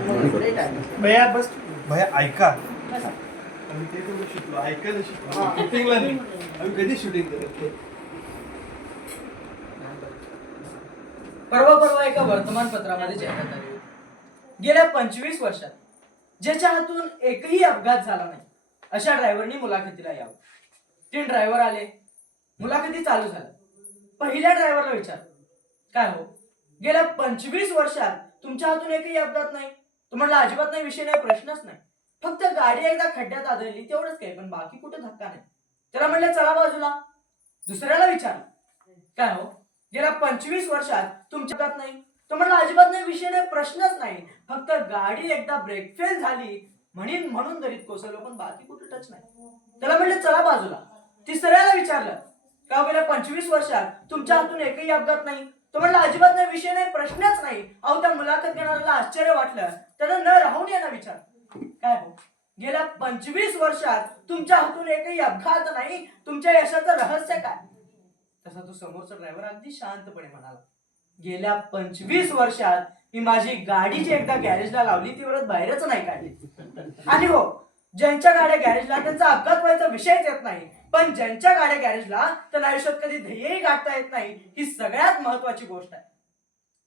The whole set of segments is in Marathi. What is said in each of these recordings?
भैया बस भैया ऐका आम्ही ते तेवढं शिकलो ऐकायला शिकलो शूटिंगला नाही आम्ही कधी शूटिंग करत परवा एका वर्तमानपत्रामध्ये जाहिरात आली होती. गेल्या 25 वर्षात ज्याच्या हातून एकही अपघात झाला नाही अशा ड्रायव्हरनी मुलाखतीला यावं. 3 ड्रायव्हर आले. मुलाखती चालू झाल्या. पहिल्या ड्रायव्हरला विचार, काय हो गेल्या 25 वर्षात तुमच्या हातून एकही अपघात नाही? तुम्हाला अजिबात नाही, विषय नाही, प्रश्नच नाही, फक्त गाडी एकदा खड्ड्यात आदळली तेवढंच काही, पण बाकी कुठे धक्का नाही. त्याला म्हणले चला बाजूला. दुसऱ्याला विचारलं, काय हो गेल्या 25 वर्षात तुमच्या हातात नाही? तुम्हाला अजिबात नाही, विषय नाही, प्रश्नच नाही, फक्त गाडी एकदा ब्रेक फेल झाली म्हणून दरीत कोसळलो, पण बाकी कुठे टच नाही. त्याला म्हणले चला बाजूला. तिसऱ्याला विचारलं, का गेल्या 25 वर्षात तुमच्या हातून एकही अपघात नाही? तुम्हाला अजिबात नाही, विषय नाही, प्रश्नच नाही. अहो त्या मुलाखत घेणाऱ्याला आश्चर्य वाटलं. त्यानं न राहून यांना विचार, काय हो गेल्या 25 वर्षात तुमच्या हातून एकही अपघात नाही, तुमच्या यशाचं रहस्य काय? तसा तो समोरचा ड्रायव्हर अगदी शांतपणे म्हणाला, गेल्या 25 वर्षात मी माझी गाडी जी एकदा गॅरेजला लावली ती परत बाहेरच नाही काढली. आणि हो ज्यांच्या गाड्या गॅरेजला त्यांचा अपघात व्हायचा विषयच येत नाही, पण ज्यांच्या गाड्या गॅरेजला त्यांना आयुष्यात कधी ध्येयही गाठता येत नाही, ही सगळ्यात महत्वाची गोष्ट आहे.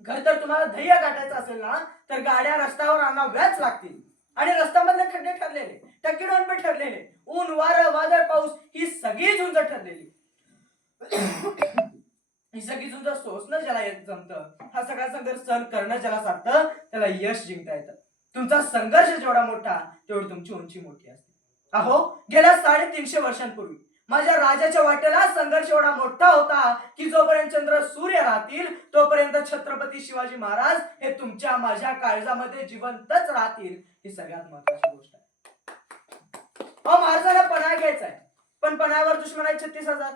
खर तर तुम्हाला ध्येय गाठायचं असेल ना तर गाड्या रस्त्यावर आणाव्याच लागतील. आणि रस्त्यामधले खड्डे ठरलेले, टक्केडोंबे ठरलेले, ऊन वारं वादळ पाऊस ही सगळी झुंज ठरलेली. ही सगळी झुंज सोसणं ज्याला जमतं, हा सगळा संघर्ष सहन करणं ज्याला साधतं, त्याला यश जिंकता येतं. तुमचा संघर्ष जेवढा मोठा तेवढी तुमची उंची मोठी असते. अहो गेल्या 350 वर्षांपूर्वी माझ्या राजाच्या वाटेला संघर्ष एवढा मोठा होता की जोपर्यंत चंद्र सूर्य राहतील तोपर्यंत छत्रपती शिवाजी महाराज हे तुमच्या माझ्या काळजामध्ये जिवंतच राहतील. ही सगळ्यात महत्वाची गोष्ट आहे. अहो महाराजांना पन्हाळ घ्यायचा आहे, पण पन्हाळ्यावर दुश्मन आहेत 36,000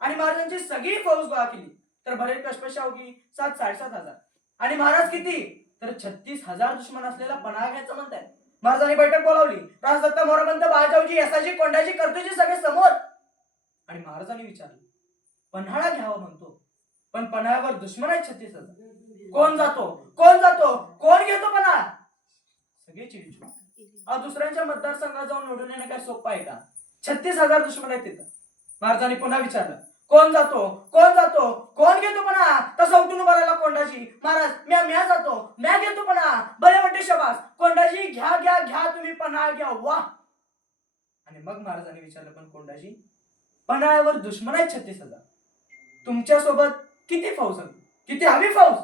आणि महाराजांची सगळी फौज गोळा केली तर भरेल कशपशा होगी 7-7,500 आणि महाराज किती तर 36,000 दुश्मन असलेला पन्हाळा घ्यायचं म्हणताय. महाराजांनी बैठक बोलावली. राजदत्ता मोरपंत बाळाजाऊजी यसाजी कोंडाजी कर्तूजी सगळे समोर. आणि महाराजांनी विचारलं, पन्हाळा घ्यावा म्हणतो पण पन्हाळ्यावर दुश्मन आहेत 36,000, कोण जातो कोण घेतो पन्हाळा? सगळे चिडचिड. दुसऱ्यांच्या मतदारसंघात जाऊन निवडून येणं काय सोपं आहे का? 36,000 दुश्मन आहेत तिथं. महाराजांनी पुन्हा विचारलं, कोण जातो कोण घेतो पन्हाळा? तसा उठून उभा राहिला कोंडाजी. महाराज म्या जातो, म्या घेतो पन्हाळा. बरे वाटते शबास कोंडाजी, घ्या तुम्ही पन्हाळा घ्या. वाह. आणि मग महाराजांनी विचारलं, पण कोंडाजी पन्हाळ्यावर दुश्मन आहेत 36,000, तुमच्या सोबत किती फौज हवी, किती हवी फौज?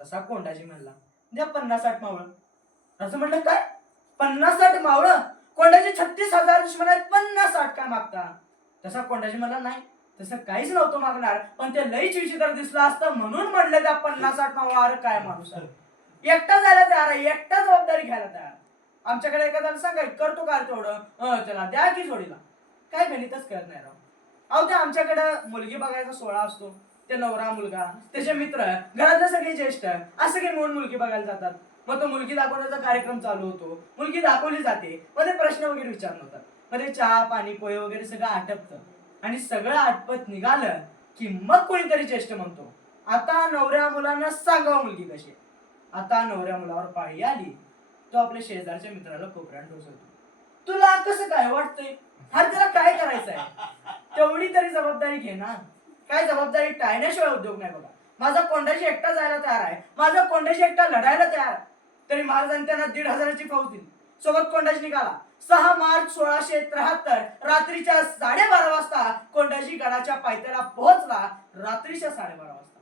तसा कोंडाजी म्हणला, द्या 50-60 मावळं. असं म्हणलं, काय 50-60 मावळं? कोंडाजी 36,000 दुश्मन आहेत, 50-60 काय मागता? तसा कोंडाजी म्हणला, नाही तसं काहीच नव्हतं मागणार, पण ते लईच विचित्र दिसलं असतं म्हणून म्हणलं त्या 50-60 मावळं. अरे काय माणूस एकटा जायला तयार आहे, एकटा जबाबदारी घ्यायला तयार. आमच्याकडे एखाद्याला सांगाय करतो का तेवढं, त्याला द्या की जोडीला. काय गणितच कळत नाही राव. अहो ते आमच्याकडं मुलगी बघायचा सोहळा असतो, ते नवरा मुलगा त्याचे मित्र घरातले सगळे ज्येष्ठ असं काही म्हणून मुलगी बघायला जातात. मग तो मुलगी दाखवण्याचा कार्यक्रम चालू होतो, मुलगी दाखवली जाते, मध्ये प्रश्न वगैरे विचारले होतात, मध्ये चहा पाणी पोहे वगैरे सगळं आटपतं आणि सगळं आटपत निघालं की मग कोणीतरी ज्येष्ठ म्हणतो, आता नवऱ्या मुलांना सांगावं मुलगी कशी. आता नवऱ्या मुलावर पाळी आली. तो आपल्या शेजारच्या मित्राला कोपऱ्यात ढोसवतो, तुला कसं काय वाटतंय? अरे त्याला काय करायचंय? तेवढी तरी जबाबदारी घे ना. काय जबाबदारी टाळण्याशिवाय उद्योग नाही बघा. माझा कोंडाजी एकटा जायला तयार आहे, माझा कोंडाजी एकटा लढायला तयार आहे. तरी महाराजांनी त्यांना 1,500ची फौज दिली. सोबत कोंडाजी निघाला. 6 मार्च 1673 रात्रीच्या 12:30 वाजता कोंडाजी गडाच्या पायथ्याला पोहोचला. रात्रीच्या 12:30 वाजता.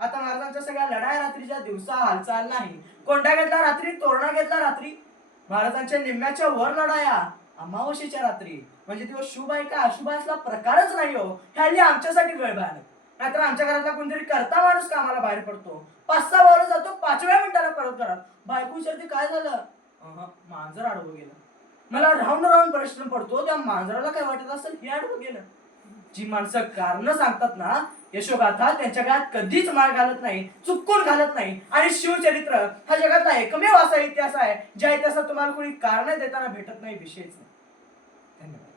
आता महाराजांच्या सगळ्या लढाया रात्रीच्या, दिवसा हालचाल नाही. कोंडा घेतला रात्री, तोरणा घेतला रात्री. महाराजांच्या निम्म्याच्या वर लढाया अमावस्येच्या रात्री. म्हणजे दिवस शुभ आहे का अशुभ असला प्रकारच नाही हो. ह्याली आमच्यासाठी वेळ भयानक. नाहीतर आमच्या घरातला कोणतरी करता माणूस कामाला बाहेर पडतो, 5-6 वाजता जातो, 5व्या मिनिटाला परत घरात. बायको विचारते काय झालं? मांजर आडवं गेलं. मला राऊंड प्रश्न पडतो, त्या मांजराला काय वाटत असेल हे आडवं गेलं. जी माणसं कारण सांगतात ना यशोगाथा, त्यांच्या काळात कधीच माळ घालत नाही, चुकून घालत नाही. आणि शिवचरित्र हा जगातला एकमेव असा इतिहास आहे ज्या इतिहासात तुम्हाला कोणी कारण देताना भेटत नाही, विषयच नाही. धन्यवाद.